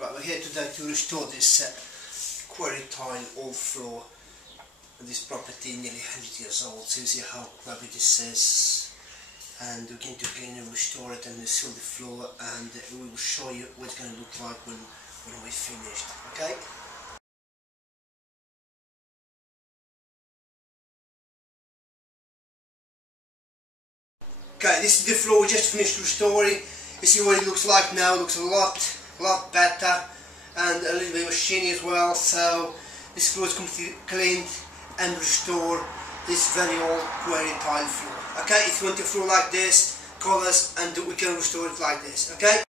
Right, we're here today to restore this quarry tile old floor. This property nearly 100 years old, so you see how crappy this is. And we're going to clean and restore it and seal the floor, and we will show you what it's going to look like when we're finished, okay? Okay, this is the floor we just finished restoring. You see what it looks like now. It looks a lot better and a little bit more shiny as well. So this floor is completely cleaned and restored. This very old quarry tile floor. Okay, if you want a floor like this, call us and we can restore it like this. Okay.